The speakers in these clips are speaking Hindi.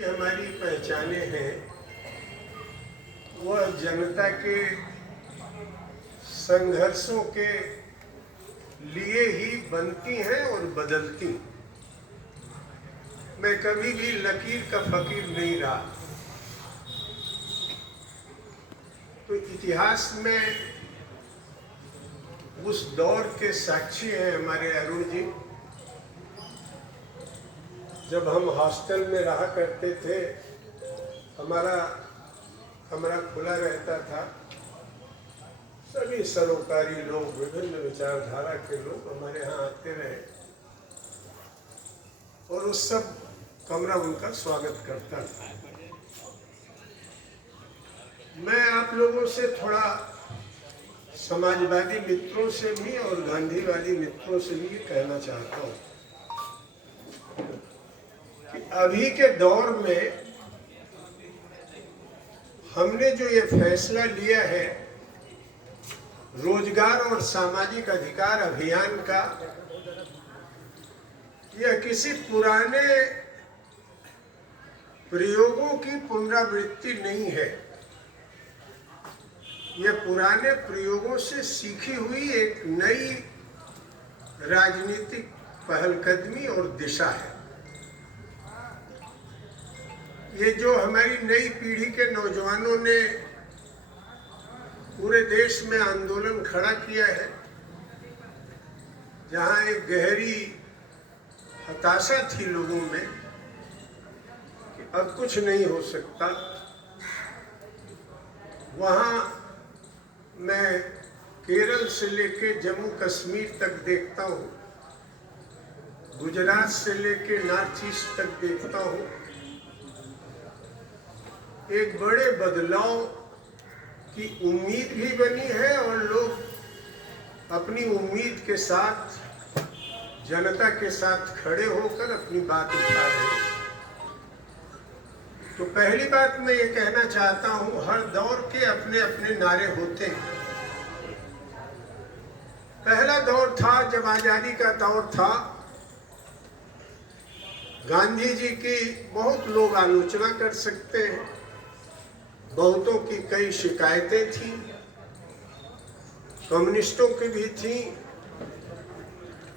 हमारी पहचाने हैं वह जनता के संघर्षों के लिए ही बनती हैं और बदलती। मैं कभी भी लकीर का फकीर नहीं रहा। तो इतिहास में उस दौर के साक्षी हैं हमारे अरुण जी। जब हम हॉस्टल में रहा करते थे, हमारा कमरा खुला रहता था। सभी सरोकारी लोग, विभिन्न विचारधारा के लोग हमारे यहाँ आते रहे और उस सब कमरा उनका स्वागत करता था। मैं आप लोगों से थोड़ा समाजवादी मित्रों से भी और गांधीवादी मित्रों से भी कहना चाहता हूँ कि अभी के दौर में हमने जो ये फैसला लिया है रोजगार और सामाजिक अधिकार अभियान का, यह किसी पुराने प्रयोगों की पुनरावृत्ति नहीं है। यह पुराने प्रयोगों से सीखी हुई एक नई राजनीतिक पहलकदमी और दिशा है। ये जो हमारी नई पीढ़ी के नौजवानों ने पूरे देश में आंदोलन खड़ा किया है, जहां एक गहरी हताशा थी लोगों में कि अब कुछ नहीं हो सकता, वहां मैं केरल से लेके जम्मू कश्मीर तक देखता हूँ, गुजरात से लेके नॉर्थ ईस्ट तक देखता हूँ, एक बड़े बदलाव की उम्मीद भी बनी है और लोग अपनी उम्मीद के साथ, जनता के साथ खड़े होकर अपनी बात उठा रहे हैं। तो पहली बात मैं ये कहना चाहता हूँ, हर दौर के अपने अपने नारे होते हैं। पहला दौर था जब आजादी का दौर था, गांधी जी की बहुत लोग आलोचना कर सकते हैं, बहुतों की कई शिकायतें थी, कम्युनिस्टों की भी थी,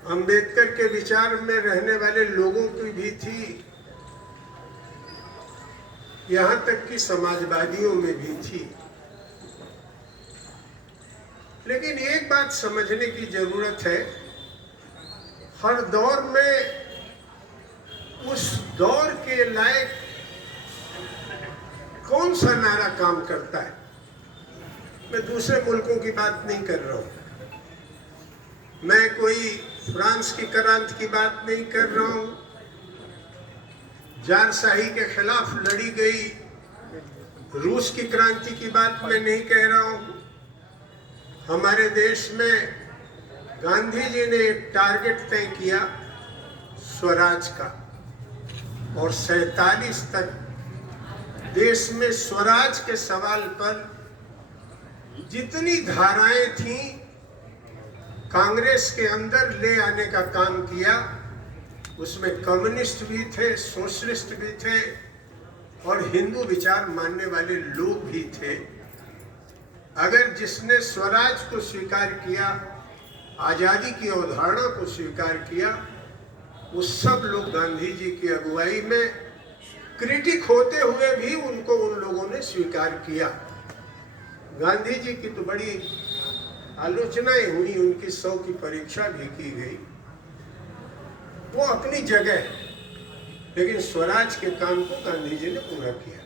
अंबेडकर के विचार में रहने वाले लोगों की भी थी, यहाँ तक कि समाजवादियों में भी थी। लेकिन एक बात समझने की जरूरत है, हर दौर में उस दौर के लायक कौन सा नारा काम करता है। मैं दूसरे मुल्कों की बात नहीं कर रहा हूं, मैं कोई फ्रांस की क्रांति की बात नहीं कर रहा हूं, जारशाही के खिलाफ लड़ी गई रूस की क्रांति की बात मैं नहीं कह रहा हूं। हमारे देश में गांधी जी ने एक टारगेट तय किया स्वराज का, और 47 तक देश में स्वराज के सवाल पर जितनी धाराएं थी कांग्रेस के अंदर ले आने का काम किया। उसमें कम्युनिस्ट भी थे, सोशलिस्ट भी थे और हिंदू विचार मानने वाले लोग भी थे। अगर जिसने स्वराज को स्वीकार किया, आजादी की अवधारणा को स्वीकार किया, वो सब लोग गांधी जी की अगुवाई में क्रिटिक होते हुए भी उनको उन लोगों ने स्वीकार किया। गांधी जी की तो बड़ी आलोचनाएं हुई, उनकी 100 की परीक्षा भी की गई, वो अपनी जगह, लेकिन स्वराज के काम को गांधी जी ने पूरा किया।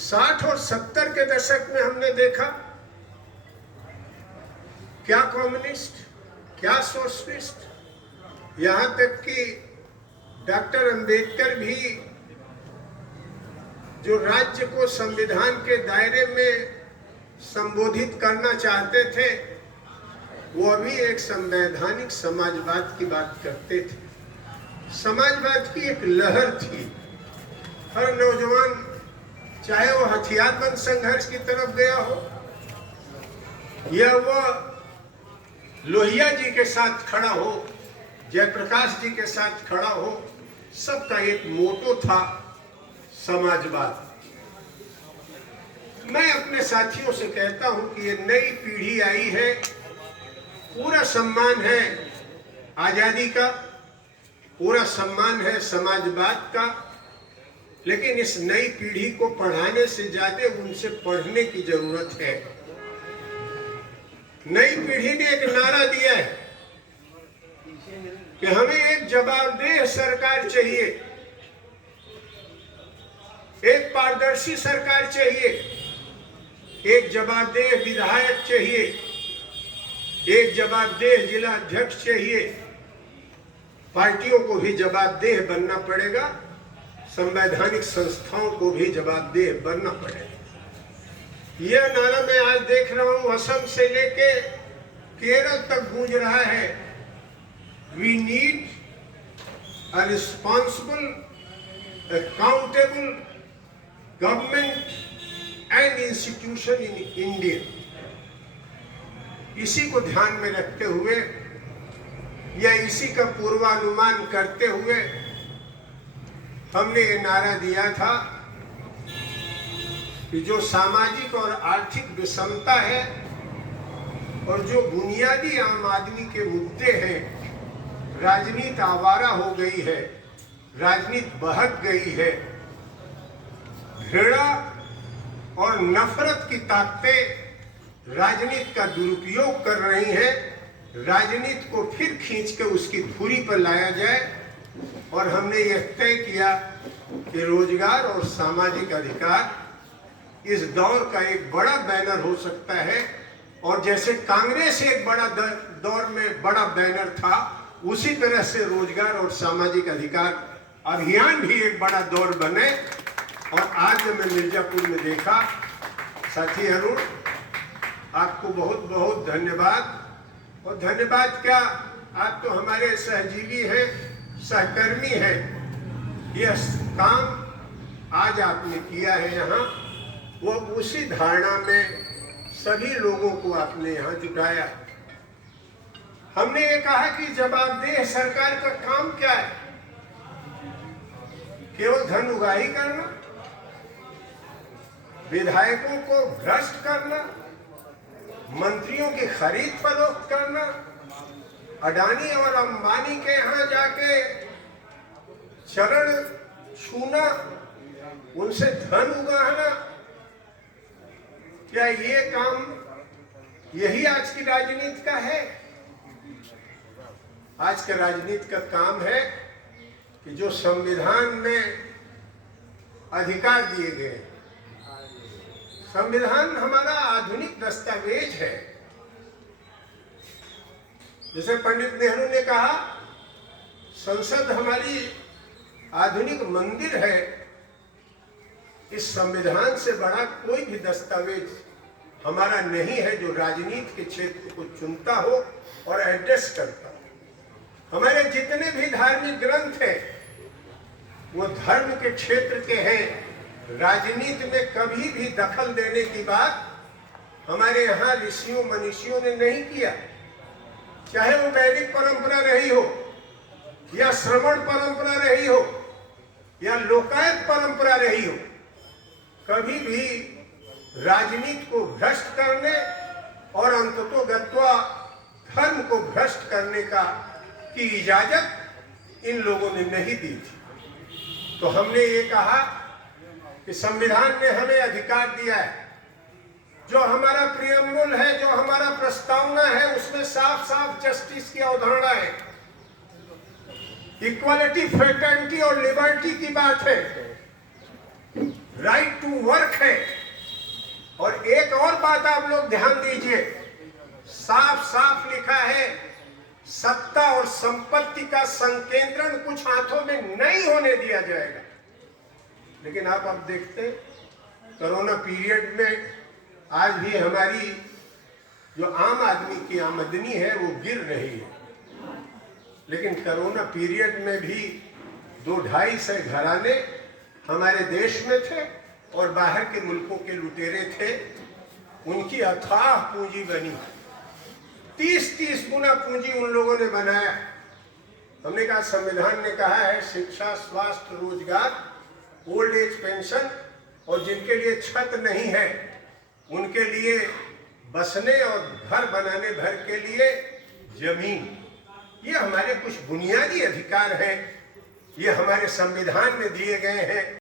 60 और 70 के दशक में हमने देखा क्या कम्युनिस्ट, क्या सोशलिस्ट, यहां तक कि डॉक्टर अंबेडकर भी जो राज्य को संविधान के दायरे में संबोधित करना चाहते थे, वो अभी एक संवैधानिक समाजवाद की बात करते थे। समाजवाद की एक लहर थी। हर नौजवान, चाहे वो हथियारबंद संघर्ष की तरफ गया हो या वह लोहिया जी के साथ खड़ा हो, जयप्रकाश जी के साथ खड़ा हो, सबका एक मोटो था, समाजवाद। मैं अपने साथियों से कहता हूं कि ये नई पीढ़ी आई है, पूरा सम्मान है आजादी का, पूरा सम्मान है समाजवाद का, लेकिन इस नई पीढ़ी को पढ़ाने से ज्यादा उनसे पढ़ने की जरूरत है। नई पीढ़ी ने एक नारा दिया है कि हमें एक जवाबदेह सरकार चाहिए, एक पारदर्शी सरकार चाहिए, एक जवाबदेह विधायक चाहिए, एक जवाबदेह जिला अध्यक्ष चाहिए। पार्टियों को भी जवाबदेह बनना पड़ेगा, संवैधानिक संस्थाओं को भी जवाबदेह बनना पड़ेगा। यह नारा मैं आज देख रहा हूं असम से लेके केरल तक गूंज रहा है। We need a responsible, accountable government and institution in India. इसी को ध्यान में रखते हुए या इसी का पूर्वानुमान करते हुए हमने ये नारा दिया था कि जो सामाजिक और आर्थिक विषमता है और जो बुनियादी आम आदमी के मुद्दे हैं, राजनीति आवारा हो गई है, राजनीति बहक गई है, घृणा और नफरत की ताकतें राजनीति का दुरुपयोग कर रही हैं। राजनीति को फिर खींच के उसकी धुरी पर लाया जाए और हमने यह तय किया कि रोजगार और सामाजिक अधिकार इस दौर का एक बड़ा बैनर हो सकता है। और जैसे कांग्रेस एक बड़ा दौर में बड़ा बैनर था, उसी तरह से रोजगार और सामाजिक अधिकार अभियान भी एक बड़ा दौर बने। और आज जब मैं मिर्जापुर में देखा, साथी अरुण, आपको बहुत बहुत धन्यवाद। और धन्यवाद क्या, आप तो हमारे सहजीवी हैं, सहकर्मी हैं। यह काम आज आपने किया है यहाँ, वो उसी धारणा में सभी लोगों को आपने यहाँ जुटाया। हमने ये कहा कि जवाबदेह सरकार का काम क्या है? केवल धन उगाही करना, विधायकों को भ्रष्ट करना, मंत्रियों की खरीद फरोख्त करना, अडानी और अंबानी के यहाँ जाके चरण छूना, उनसे धन उगाहना, क्या ये काम यही आज की राजनीति का है? आज के राजनीति का काम है कि जो संविधान में अधिकार दिए गए, संविधान हमारा आधुनिक दस्तावेज है। जैसे पंडित नेहरू ने कहा, संसद हमारी आधुनिक मंदिर है। इस संविधान से बड़ा कोई भी दस्तावेज हमारा नहीं है जो राजनीति के क्षेत्र को चुनता हो और एड्रेस करता हो। हमारे जितने भी धार्मिक ग्रंथ हैं वो धर्म के क्षेत्र के हैं। राजनीति में कभी भी दखल देने की बात हमारे यहाँ ऋषियों मनीषियों ने नहीं किया। चाहे वो वैदिक परंपरा रही हो या श्रवण परंपरा रही हो या लोकायत परंपरा रही हो, कभी भी राजनीति को भ्रष्ट करने और अंततोगत्वा धर्म को भ्रष्ट करने की इजाजत इन लोगों ने नहीं दी थी। तो हमने ये कहा कि संविधान ने हमें अधिकार दिया है। जो हमारा प्रियम्बल है, जो हमारा प्रस्तावना है, उसमें साफ साफ जस्टिस की अवधारणा है, इक्वालिटी, फ्रेटर्निटी और लिबर्टी की बात है, राइट टू वर्क है। और एक और बात आप लोग ध्यान दीजिए, साफ साफ लिखा है, सत्ता और संपत्ति का संकेंद्रण कुछ हाथों में नहीं होने दिया जाएगा। लेकिन आप अब देखते हैं, कोरोना पीरियड में आज भी हमारी जो आम आदमी की आमदनी है वो गिर रही है। लेकिन कोरोना पीरियड में भी 200-250 घराने हमारे देश में थे और बाहर के मुल्कों के लुटेरे थे। उनकी अथाह पूंजी बनी, 30-30 गुना पूंजी उन लोगों ने बनाया। हमने कहा संविधान ने कहा है शिक्षा, स्वास्थ्य, रोजगार, ओल्ड एज पेंशन, और जिनके लिए छत नहीं है उनके लिए बसने और घर बनाने भर के लिए जमीन। ये हमारे कुछ बुनियादी अधिकार हैं, ये हमारे संविधान में दिए गए हैं।